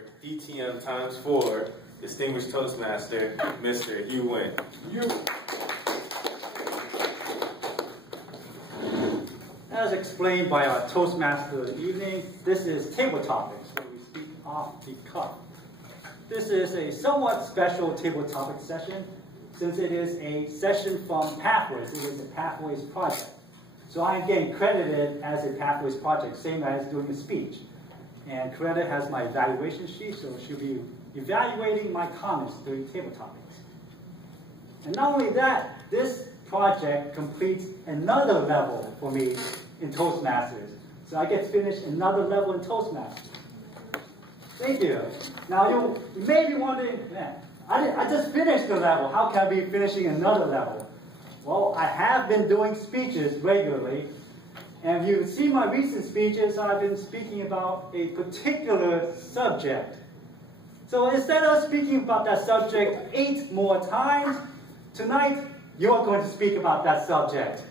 for DTM times 4 Distinguished Toastmaster, Mr. Hugh Wynn. As explained by our Toastmaster of the evening, this is Table Topics, where we speak off the cuff. This is a somewhat special Table Topic session, since it is a session from Pathways. It is a Pathways project. So I am getting credited as a Pathways project, same as doing a speech. And Coretta has my evaluation sheet, so she'll be evaluating my comments during Table Topics. And not only that, this project completes another level for me in Toastmasters. So I get to finish another level in Toastmasters. Thank you. Now you may be wondering, man, I just finished the level. How can I be finishing another level? Well, I have been doing speeches regularly. And if you see my recent speeches, I've been speaking about a particular subject. So instead of speaking about that subject 8 more times, tonight you're going to speak about that subject.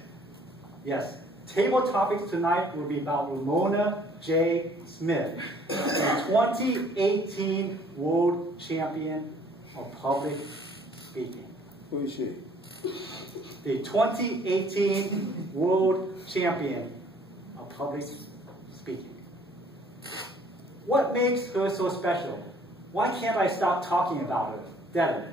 Yes, Table Topics tonight will be about Ramona J. Smith, the 2018 World Champion of Public Speaking. Who is she? The 2018 World Champion of Public Speaking. What makes her so special? Why can't I stop talking about her? Devin.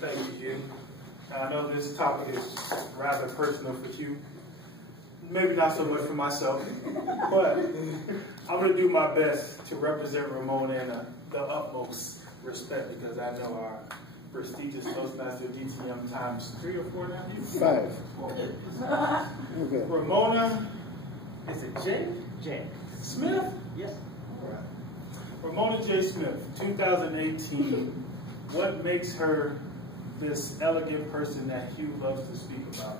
Thank you, Hugh. I know this topic is rather personal for you. Maybe not so much for myself, but I'm going to do my best to represent Ramona in the utmost respect, because I know our prestigious Toastmaster DTM times 3 or 4 now. 5. 4. Okay. Ramona, is it J? J. Smith? Yes. All right. Ramona J. Smith, 2018. What makes her this elegant person that Hugh loves to speak about?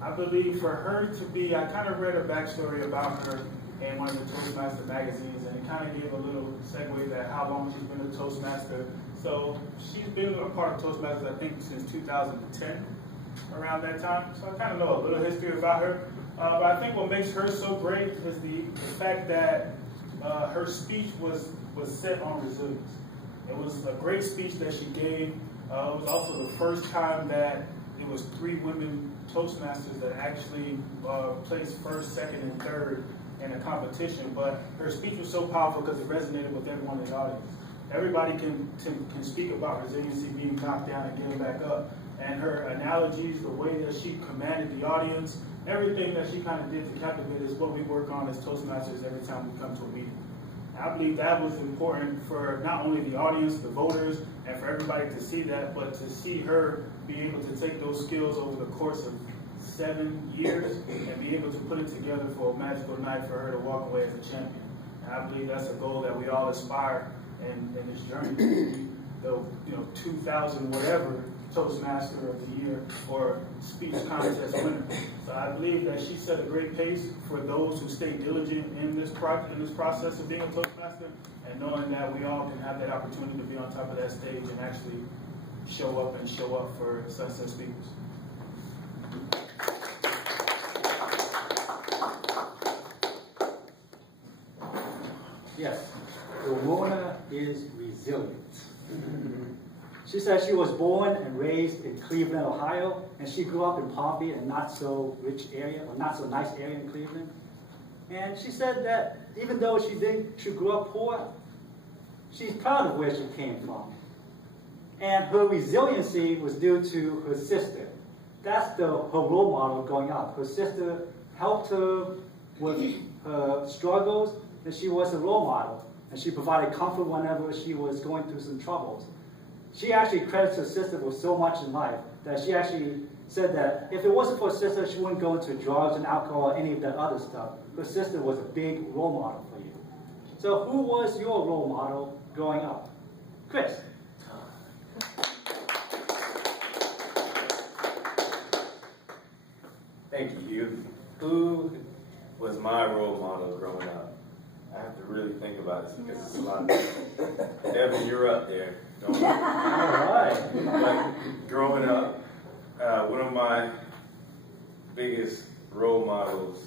I believe for her to be, I kind of read a backstory about her in one of the Toastmaster magazines, and it kind of gave a little segue that how long she's been a Toastmaster. So she's been a part of Toastmasters, I think, since 2010, around that time. So I kind of know a little history about her. But I think what makes her so great is the fact that her speech was set on resilience. It was a great speech that she gave. It was also the first time that it was 3 women Toastmasters that actually placed first, second, and third in a competition. But her speech was so powerful because it resonated with everyone in the audience. Everybody can speak about resiliency, being knocked down and getting back up. And her analogies, the way that she commanded the audience, everything that she kind of did to captivate is what we work on as Toastmasters every time we come to a meeting. I believe that was important for not only the audience, the voters, and for everybody to see that, but to see her be able to take those skills over the course of 7 years and be able to put it together for a magical night for her to walk away as a champion. And I believe that's a goal that we all aspire in this journey to be the 2000 whatever Toastmaster of the Year or speech contest winner. So I believe that she set a great pace for those who stay diligent in this process of being a Toastmaster, and knowing that we all can have that opportunity to be on top of that stage and actually show up for Sunset Speakers. Yes, Ramona is resilient. She said she was born and raised in Cleveland, Ohio, and she grew up in poverty and not so rich area, or not so nice area in Cleveland. And she said that even though she grew up poor, she's proud of where she came from. And her resiliency was due to her sister. That's her role model growing up. Her sister helped her with her struggles, and she was a role model. And she provided comfort whenever she was going through some troubles. She actually credits her sister with so much in life that she actually said that if it wasn't for her sister, she wouldn't go into drugs and alcohol or any of that other stuff. Her sister was a big role model for you. So who was your role model growing up? Chris. Thank you, Hugh. Who was my role model growing up? I have to really think about this because it's a lot. Devin, you're up there. All right. But growing up, One of my biggest role models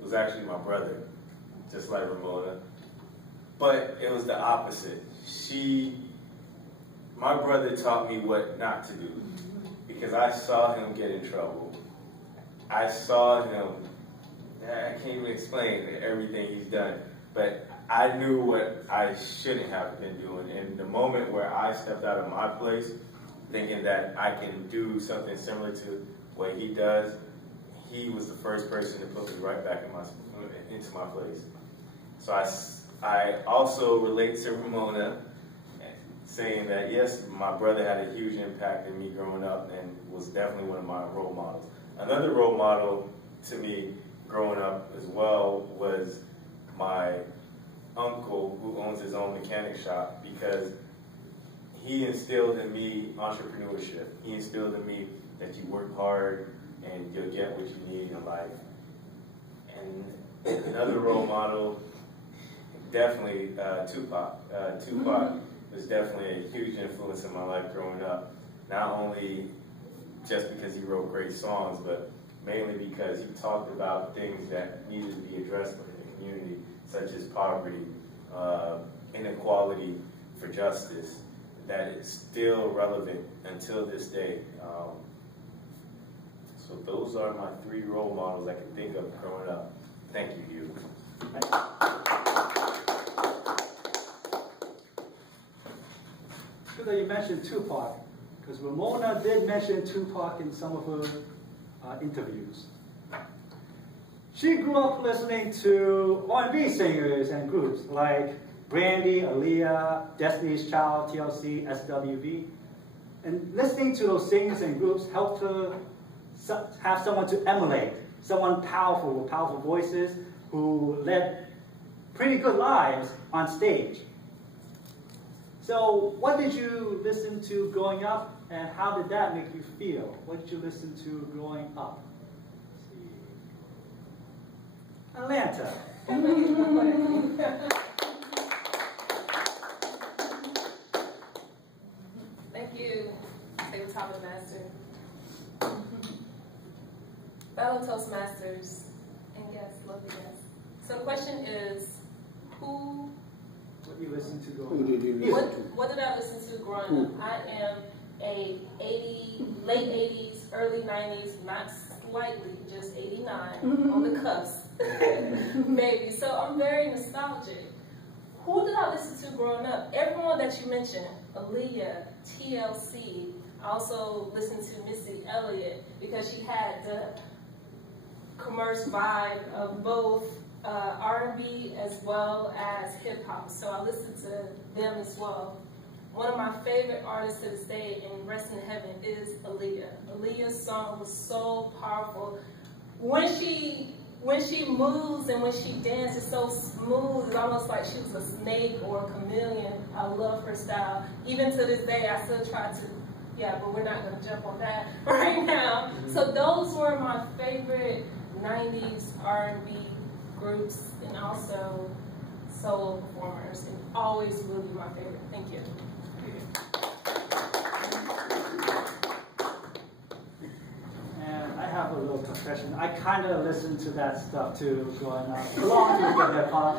was actually my brother, just like Ramona. But it was the opposite. My brother taught me what not to do because I saw him get in trouble. I saw him, I can't even explain everything he's done, but I knew what I shouldn't have been doing. And the moment where I stepped out of my place, thinking that I can do something similar to what he does, he was the first person to put me right back into my place. So I also relate to Ramona, saying that yes, my brother had a huge impact in me growing up and was definitely one of my role models. Another role model to me growing up as well was my uncle who owns his own mechanic shop, because he instilled in me entrepreneurship. He instilled in me that you work hard and you'll get what you need in life. And another role model, definitely Tupac. Tupac was definitely a huge influence in my life growing up. Not only just because he wrote great songs, but mainly because he talked about things that needed to be addressed in the community, such as poverty, inequality for justice, that is still relevant until this day. So those are my 3 role models I can think of growing up. Thank you, Hugh. Good that you mentioned Tupac, because Ramona did mention Tupac in some of her interviews. She grew up listening to R&B singers and groups like Brandy, Aaliyah, Destiny's Child, TLC, SWV. And listening to those singers and groups helped her have someone to emulate, someone powerful with powerful voices who led pretty good lives on stage. So what did you listen to growing up, and how did that make you feel? What did you listen to growing up? Atlanta. Thank you, favorite topic master. Fellow Toastmasters and guests, lovely guests. So the question is, What did you listen to growing Who up? did you listen to? what did I listen to growing up? I am a late 80s, early 90s, not slightly, just 89, on the cusp, baby. So I'm very nostalgic. Who did I listen to growing up? Everyone that you mentioned, Aaliyah, TLC. I also listened to Missy Elliott because she had the commercial vibe of both R&B as well as hip hop. So I listened to them as well. One of my favorite artists to this day, and rest in heaven, is Aaliyah. Aaliyah's song was so powerful. When she moves and when she dances, so smooth. It's almost like she was a snake or a chameleon. I love her style. Even to this day, I still try to, but we're not going to jump on that right now. So those were my favorite 90s R&B groups, and also solo performers, and always will be my favorite. Thank you. And I have a little confession. I kind of listened to that stuff too growing up. Along with the hip hop.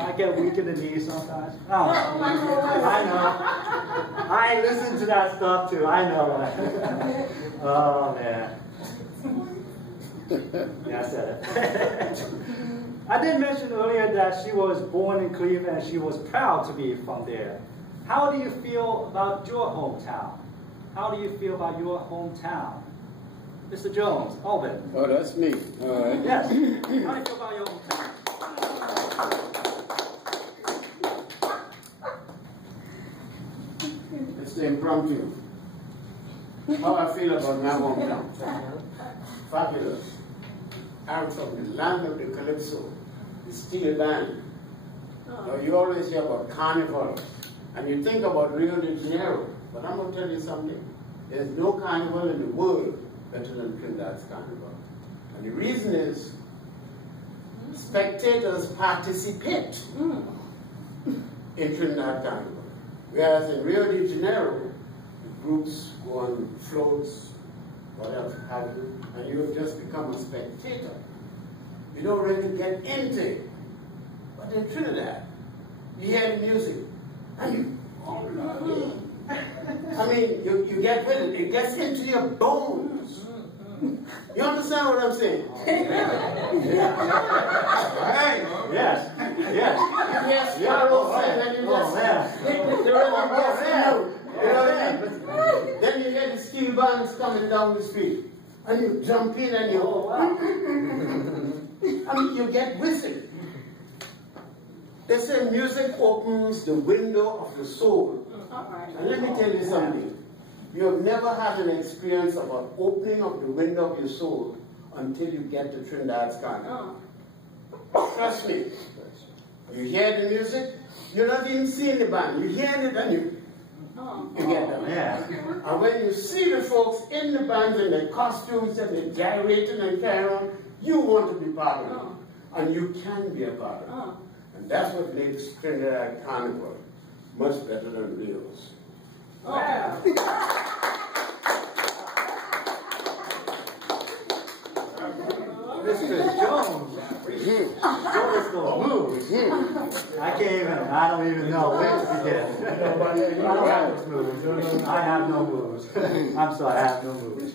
I get weak in the knees sometimes. I know. I listen to that stuff too. I know that. Oh man. Yeah, I said it. I did mention earlier that she was born in Cleveland and she was proud to be from there. How do you feel about your hometown? How do you feel about your hometown? Mr. Jones, Alvin. Oh, that's me. All right. Yes. How do you feel about your hometown? It's the impromptu. How I feel about my hometown. Fabulous. I'm from the land of the Calypso, the steel band. Now, you always hear about carnival, and you think about Rio de Janeiro, but I'm going to tell you something. There's no carnival in the world better than Trinidad's carnival. And the reason is, spectators participate in Trinidad carnival. Whereas in Rio de Janeiro, groups, go on floats, whatever have you, and you just become a spectator. You don't really get into it. But in Trinidad, you hear the music, and you, oh, Lord. I mean, you get with it. It gets into your bones. You understand what I'm saying? Right? Yes. Yes. You hear Sparrow sing, and you just, the rhythm gets to you. You know what I mean? Then you hear the steel bands coming down the street, and you jump in and you, I mean, you get with it. They say music opens the window of the soul. And let me tell you something. You have never had an experience of an opening of the window of your soul until you get to Trinidad's Carnival. Trust me. You hear the music, you're not even seeing the band. You hear it and you get them. Yeah. And when you see the folks in the bands and their costumes and they're gyrating and carrying on, you want to be part of it. And you can be a part of it. And that's what makes Trinidad Carnival much better than Rio's. Mr. Jones, show us those moves. I don't even know where to begin. I don't have those moves. I have no moves. I'm sorry, I have no moves.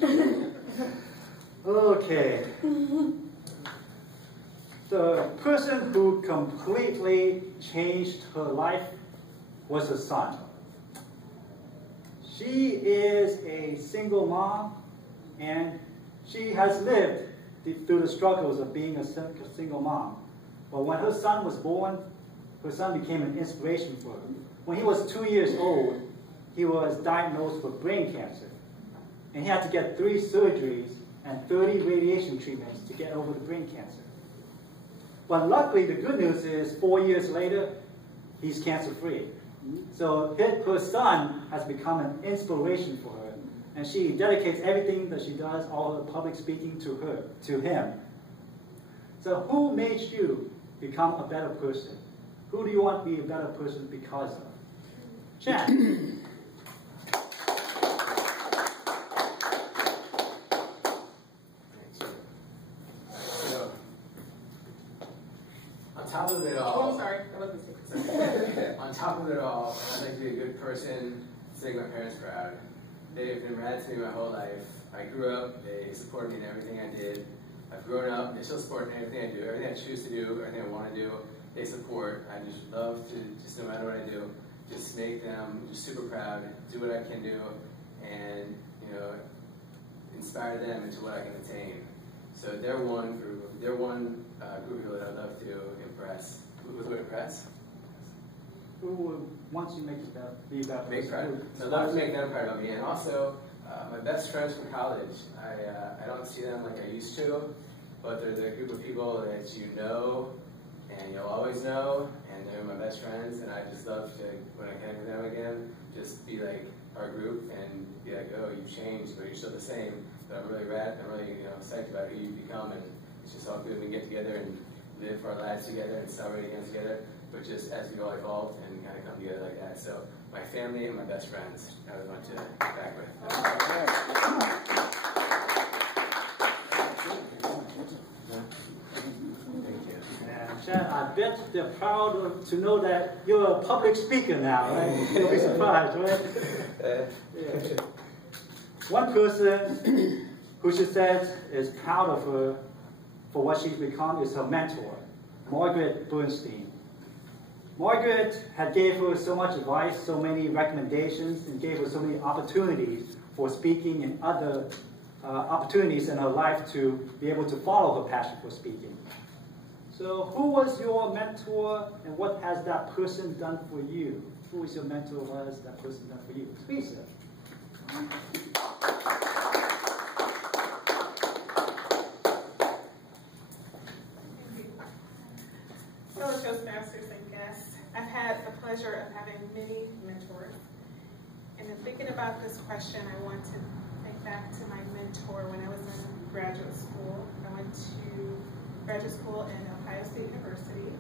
Okay. The person who completely changed her life was her son. She is a single mom, and she has lived through the struggles of being a single mom. But when her son was born, her son became an inspiration for her. When he was 2 years old, he was diagnosed with brain cancer. And he had to get 3 surgeries and 30 radiation treatments to get over the brain cancer. But luckily, the good news is 4 years later, he's cancer-free. So her son has become an inspiration for her, and she dedicates everything that she does, all her public speaking, to him. So who made you become a better person? Who do you want to be a better person because of? Chan. On top of it all, I'm sorry, I wasn't speaking. on top of it all, I'd like to be a good person, to make my parents proud. They've been rad to me my whole life. I grew up, they supported me in everything I did. I've grown up, they still support me in everything I do, everything I choose to do, everything I want to do, they support. I just love to, just no matter what I do, just make them just super proud, do what I can do, and, you know, inspire them into what I can attain. So they're one group of people that I'd love to impress. Who would impress? Who would want you to make it be a better Make person? proud. So I'd love to make them proud of me. And also, my best friends from college. I don't see them like I used to, but they're the group of people that you know, and you'll always know, and they're my best friends. And I just love to, when I connect with them again, just be like our group and be like, oh, you've changed, but you're still the same. But I'm really psyched about who you've become, and it's just all good when we get together and live our lives together and celebrate again together. But just as we all evolved and kind of come together like that. So my family and my best friends, I would want to get back with. Chad, I bet they're proud to know that you're a public speaker now, right? You'll be surprised, right? Yeah. One person who she says is proud of her for what she's become is her mentor, Margaret Bernstein. Margaret had gave her so much advice, so many recommendations, and gave her so many opportunities for speaking and other opportunities in her life to be able to follow her passion for speaking. So who was your mentor, and what has that person done for you? Who was your mentor, what has that person done for you? Teresa. Fellow Toastmasters and guests, I've had the pleasure of having many mentors. And in thinking about this question, I want to think back to my mentor when I was in graduate school. I went to graduate school in Ohio State University.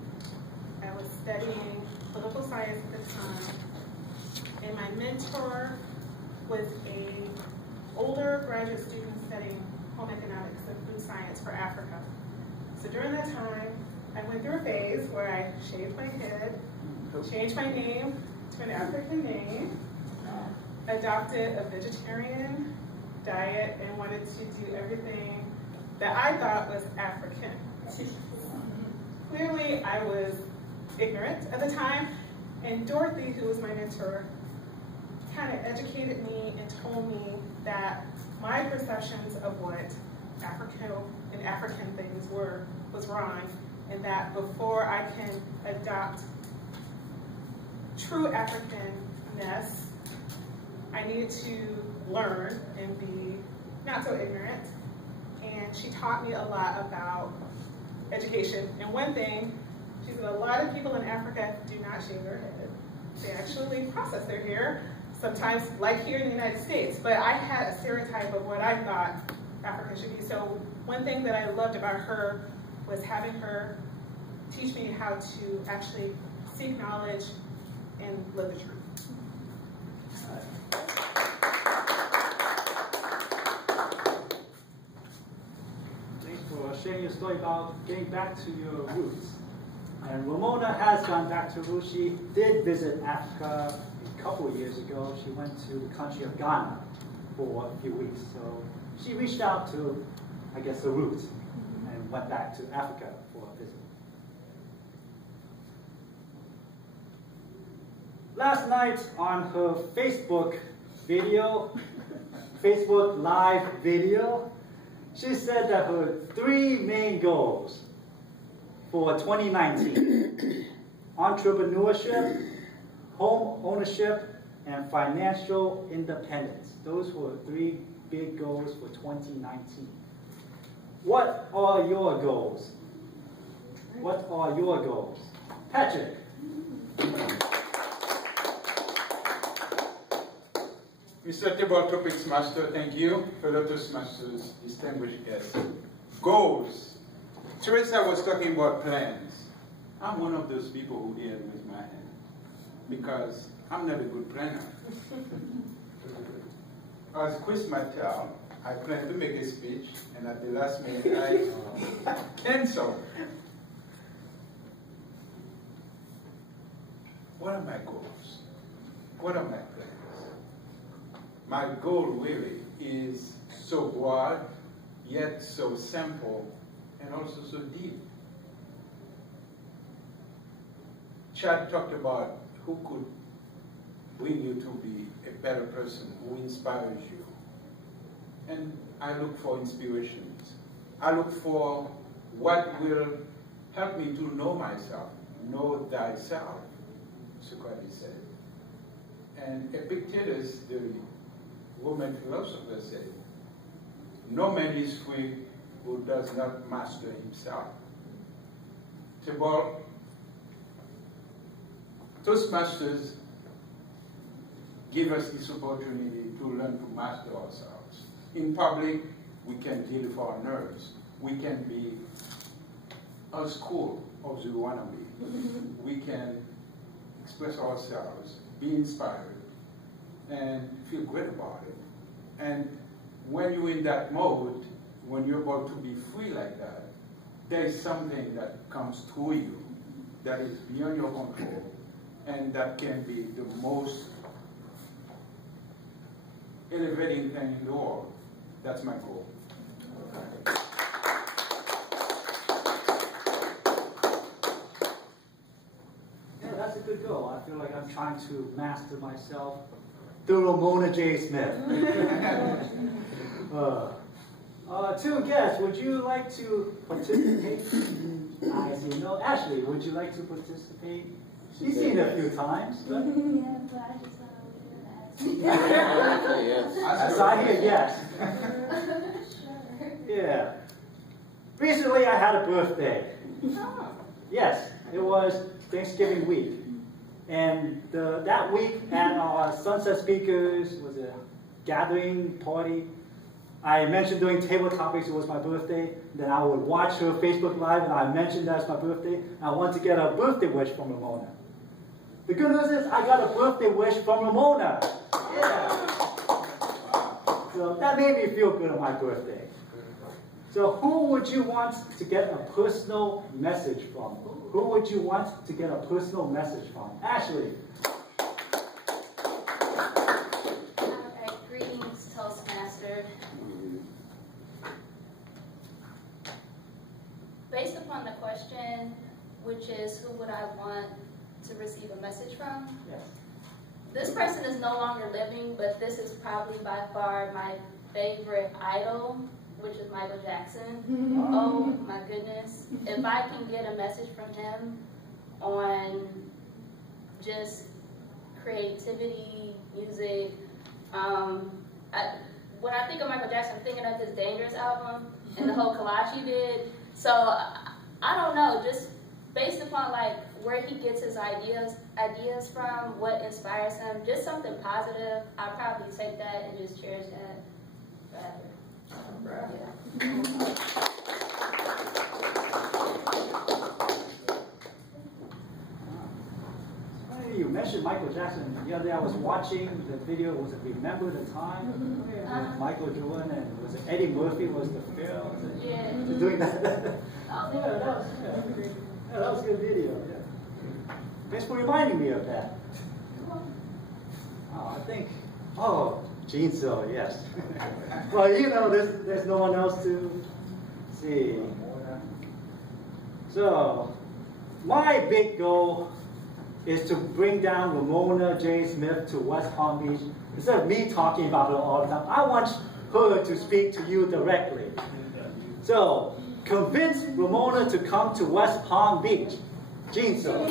I was studying political science at the time. And my mentor was a older graduate student studying home economics and food science for Africa. So during that time, I went through a phase where I shaved my head, changed my name to an African name, adopted a vegetarian diet, and wanted to do everything that I thought was African. Clearly, I was ignorant at the time, and Dorothy, who was my mentor, kind of educated me and told me that my perceptions of what African things were was wrong, and that before I can adopt true Africanness, I needed to learn and be not so ignorant. And she taught me a lot about education. And one thing, she said a lot of people in Africa do not shave their head. They actually process their hair, sometimes like here in the United States. But I had a stereotype of what I thought Africa should be. So one thing that I loved about her was having her teach me how to actually seek knowledge and live the truth. Thanks for sharing your story about getting back to your roots. And Ramona has gone back to roots. She did visit Africa a couple of years ago. She went to the country of Ghana for a few weeks. So she reached out to, I guess, the roots and went back to Africa for a visit. Last night on her Facebook video, Facebook Live video, she said that her 3 main goals for 2019, entrepreneurship, home ownership, and financial independence. Those were 3 big goals for 2019. What are your goals? What are your goals? Patrick. Mr. Table Topics Master, thank you. Fellow Toastmasters, distinguished guests. Goals. Teresa was talking about plans. I'm one of those people who did it with my hand because I'm not a good planner. As Chris might tell, I planned to make a speech, and at the last minute I canceled. What are my goals? What are my plans? My goal really is so broad, yet so simple, and also so deep. Chad talked about who could bring you to be a better person, who inspires you. And I look for inspirations. I look for what will help me to know myself, know thyself, Socrates said. And Epictetus, the Roman philosopher, said, no man is free who does not master himself. Tibor, Toastmasters give us this opportunity to learn to master ourselves. In public, we can deal with our nerves. We can be as cool as we want to be. We can express ourselves, be inspired, and feel great about it. And when you're in that mode, when you're about to be free like that, there is something that comes through you that is beyond your control, and that can be the most elevating thing in the world. That's my goal. Yeah, that's a good goal. I feel like I'm trying to master myself through Ramona J. Smith. Two guests, would you like to participate? I see. No, Ashley, would you like to participate? She's seen it a few times. But... Yeah, but I just want to ask. Yes. I hear yes. Sure. Yeah. Recently, I had a birthday. Oh. Yes, it was Thanksgiving week. And that week at our Sunset Speakers was a gathering party. I mentioned during table topics it was my birthday. Then I would watch her Facebook Live and I mentioned that's my birthday. I wanted to get a birthday wish from Ramona. The good news is I got a birthday wish from Ramona. Yeah. So that made me feel good on my birthday. So who would you want to get a personal message from? Who would you want to get a personal message from? Ashley. Okay, greetings, Toastmaster. Based upon the question, which is who would I want to receive a message from? Yes. This person is no longer living, but this is probably by far my favorite idol, which is Michael Jackson. Oh my goodness. If I can get a message from him on just creativity, music, when I think of Michael Jackson, I'm thinking of his Dangerous album and the whole collage he did. So I don't know, just based upon like where he gets his ideas from, what inspires him, just something positive, I'll probably take that and just cherish that forever. Hey, you mentioned Michael Jackson. The other day I was watching the video, was it Remember the Time? With Michael Jordan and was it Eddie Murphy was the film? Yeah. Doing that. Oh, Yeah, that was a good video. Yeah. Thanks for reminding me of that. I think, Gene So, yes. Well, you know, there's no one else to see. So, my big goal is to bring down Ramona J. Smith to West Palm Beach. Instead of me talking about her all the time, I want her to speak to you directly. So, convince Ramona to come to West Palm Beach. Gene So.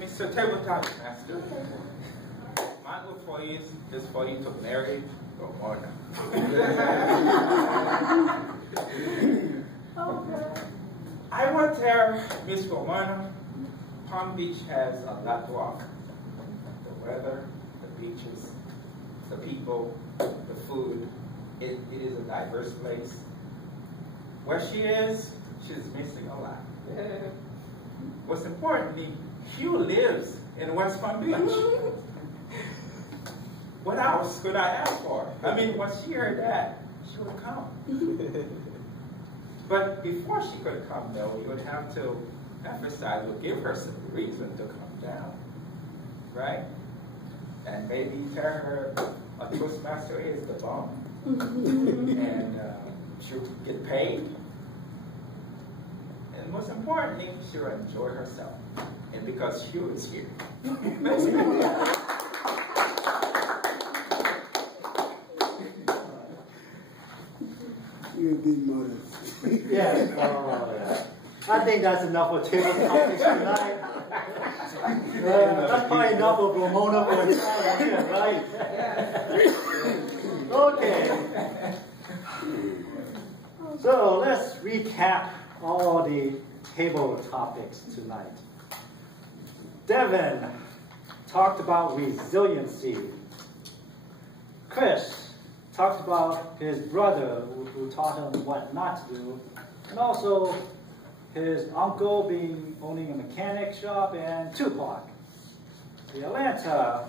Mr. Tabletop Master, my goal for you is for you to marry Ramona. I will tell Miss Ramona, Palm Beach has a lot to offer. The weather, the beaches, the people, the food. It is a diverse place. Where she is, she's missing a lot. What's importantly, Hugh lives in West Palm Beach. What else could I ask for? I mean, once she heard that, she would come. But before she could come, though, you would have to emphasize or give her some reason to come down, right? And maybe tell her a Toastmaster is the bomb, and she'll get paid. And most importantly, she'll enjoy herself. And because Hugh is here. You're big mother. Yes. Yeah. I think that's enough for table topics tonight. That's probably enough of Ramona for tonight, right? Okay. So let's recap all the table topics tonight. Devin talked about resiliency. Chris talked about his brother who taught him what not to do, and also his uncle owning a mechanic shop, and Tupac. The Atlanta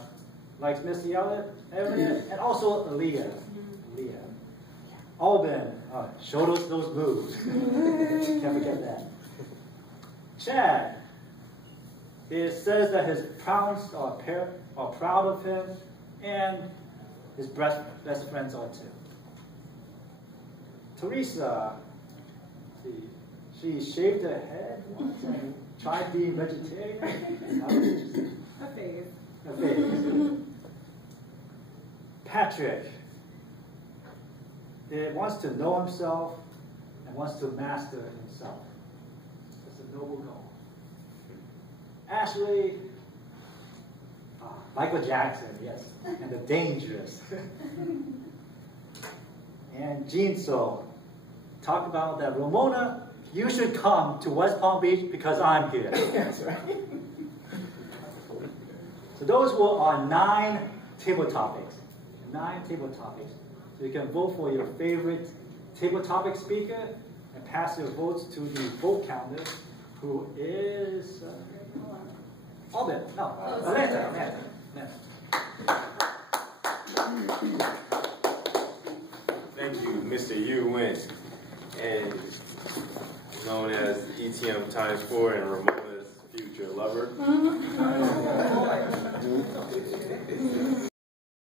likes Missy Elliott, and also Aaliyah. Alban, show those moves. Can't forget that. Chad, it says that his parents are proud of him, and his best friends are too. Teresa, she shaved her head once and tried being vegetarian. A phase. A phase. Patrick, he wants to know himself and wants to master himself. That's a noble goal. Ashley, Michael Jackson, yes, and the Dangerous. And Gene So, talk about that. Ramona, you should come to West Palm Beach because I'm here. That's right. So those were our 9 table topics. 9 table topics. So you can vote for your favorite table topic speaker and pass your votes to the vote counter, who is Albany, no, Atlanta. Thank you, Mr. Yu Wentz, and known as ETM times 4 and Ramona's future lover.